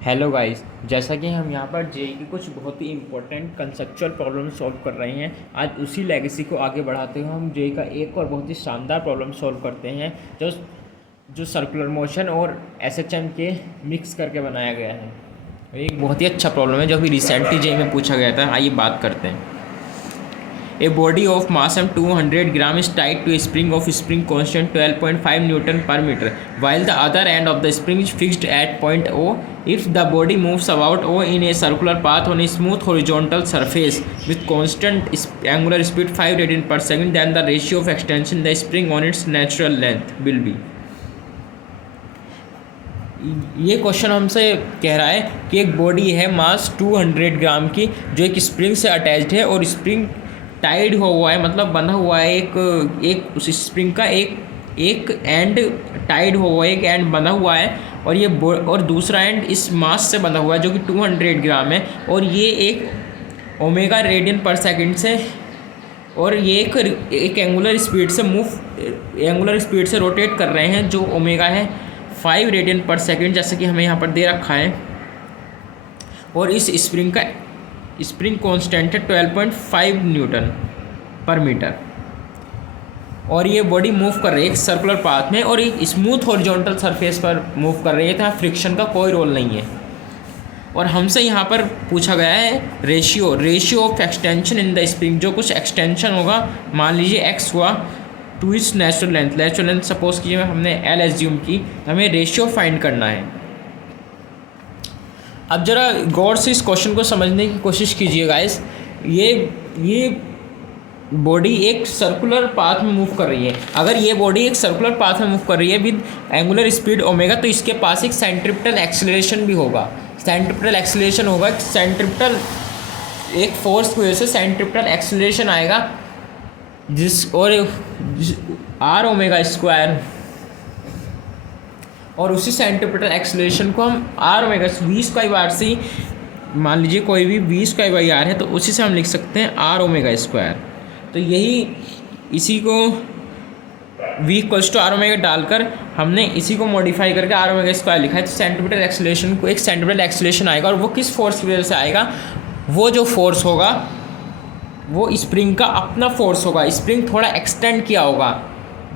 Hello guys, जैसा कि हम यहाँ पर जेई की कुछ बहुत ही इंपॉर्टेंट कंसेप्चुअल प्रॉब्लम सॉल्व कर रहे हैं। आज उसी लेगेसी को आगे बढ़ाते हुए हम जेई का एक और बहुत ही शानदार प्रॉब्लम सॉल्व करते हैं जो जो सर्कुलर मोशन और एसएचएम के मिक्स करके बनाया गया है। एक बहुत ही अच्छा प्रॉब्लम है जो अभी रिसेंटली जेई में पूछा गया था। आइए बात करते हैं। A body of mass m 200 gram is tied to a spring of spring constant 12.5 Newton per meter, while the other end of the spring is fixed at point O. If the body moves about O in a circular path on a smooth horizontal surface with constant angular speed 5 radian per second, then the ratio of extension the spring on its natural length will be. ये question हमसे कह रहा है कि एक body है मास 200 ग्राम की जो एक स्प्रिंग से अटैच्ड है और स्प्रिंग टाइड हुआ है, मतलब बंधा हुआ है। एक उस स्प्रिंग का एक एंड टाइड हुआ है, एक एंड बंधा हुआ है और दूसरा एंड इस मास से बंधा हुआ है जो कि 200 ग्राम है और ये एक ओमेगा रेडियन पर सेकंड से और ये एक एंगुलर स्पीड से रोटेट कर रहे हैं जो ओमेगा है 5 रेडियन पर सेकंड, जैसे कि हमें यहाँ पर दे रखा है। और इस स्प्रिंग कांस्टेंट है 12.5 न्यूटन पर मीटर और ये बॉडी मूव कर रही है एक सर्कुलर पाथ में और एक स्मूथ हॉरिजॉन्टल सरफेस पर मूव कर रही है। तो यहाँ फ्रिक्शन का कोई रोल नहीं है। और हमसे यहाँ पर पूछा गया है ratio of extension in the spring. जो कुछ एक्सटेंशन होगा, मान लीजिए एक्स हुआ to its natural length suppose कीजिए हमने एल एज्यूम की, तो हमें रेशियो फाइंड करना है। अब ज़रा गौर से इस क्वेश्चन को समझने की कोशिश कीजिए गाइस। ये बॉडी एक सर्कुलर पाथ में मूव कर रही है। अगर ये बॉडी एक सर्कुलर पाथ में मूव कर रही है विद एंगुलर स्पीड ओमेगा, तो इसके पास एक सेंट्रिपिटल एक्सेलरेशन भी होगा। एक फोर्स की वजह से सेंट्रिपिटल एक्सेलरेशन आएगा आर ओमेगा स्क्वायर, और उसी सेंट्रिपिटल एक्सेलरेशन को हम r omega v square r से, मान लीजिए कोई भी वी स्क्वायर बाई आर है तो उसी से हम लिख सकते हैं आर ओमेगा स्क्वायर। तो इसी को v equals to r omega डालकर हमने इसी को मॉडिफाई करके आर ओमेगा स्क्वायर लिखा है। तो सेंट्रिपिटल एक्सेलरेशन को एक सेंट्रिपिटल एक्सेलरेशन आएगा और वो किस फोर्स की वजह से आएगा? वो जो फोर्स होगा वो स्प्रिंग का अपना फोर्स होगा। स्प्रिंग थोड़ा एक्सटेंड किया होगा,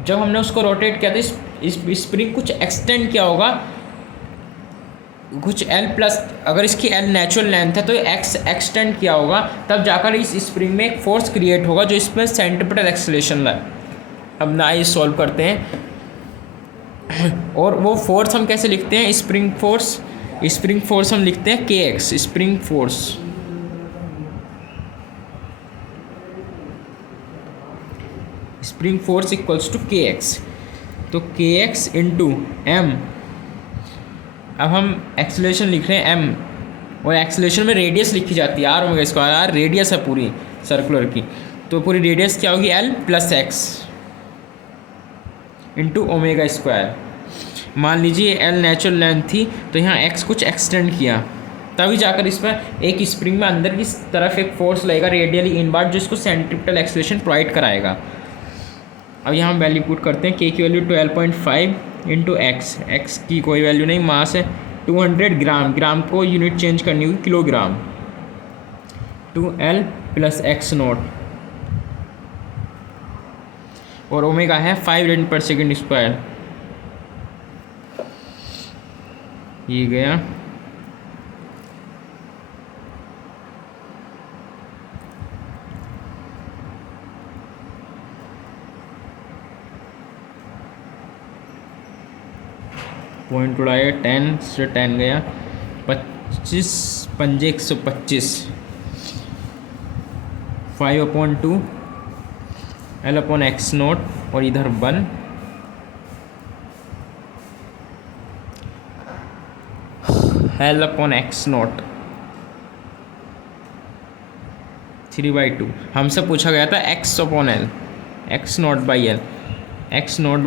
जब हमने उसको रोटेट किया तो स्प्रिंग कुछ एक्सटेंड किया होगा, कुछ एल प्लस, अगर इसकी एल नेचुरल लेंथ है तो एक्स एक्सटेंड किया होगा, तब जाकर इस स्प्रिंग में एक फोर्स क्रिएट होगा जो इसमें सेंट्रिपिटल एक्सेलरेशन है। अब ना ये सॉल्व करते हैं। और वो फोर्स हम कैसे लिखते हैं? स्प्रिंग फोर्स हम लिखते हैं k x. Spring force equals to k x. तो के एक्स इंटू एम। अब हम एक्सेलरेशन लिख रहे हैं एम, और एक्सेलरेशन में रेडियस लिखी जाती है r omega square. R radius है पूरी सर्कुलर की, तो पूरी रेडियस क्या होगी? L plus x into omega square. मान लीजिए एल नेचुरल लेंथ थी तो यहाँ एक्स कुछ एक्सटेंड किया, तभी जाकर इस पर एक स्प्रिंग में अंदर की तरफ एक फोर्स लगेगा रेडियली इनवर्ड, जो इसको सेंट्रिपिटल एक्सेलरेशन प्रोवाइड कराएगा। अब यहाँ वैल्यू पुट करते हैं। के की वैल्यू 12.5 इंटू एक्स की कोई वैल्यू नहीं, मास है 200 ग्राम को यूनिट चेंज करनी होगी kilogram, 2L plus x note, और ओमेगा है 5 रेडियन पर सेकेंड स्क्वायर। ये गया पॉइंट उड़ाया, 10 से 10 गया, 25 पंजे 125, 5/2 L अपॉन एक्स नोट, और इधर 1 L अपॉन एक्स नोट 3/2। हमसे पूछा गया था x upon l, x naught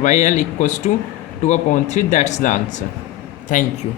by l equals to 2/3। That's the answer. Thank you.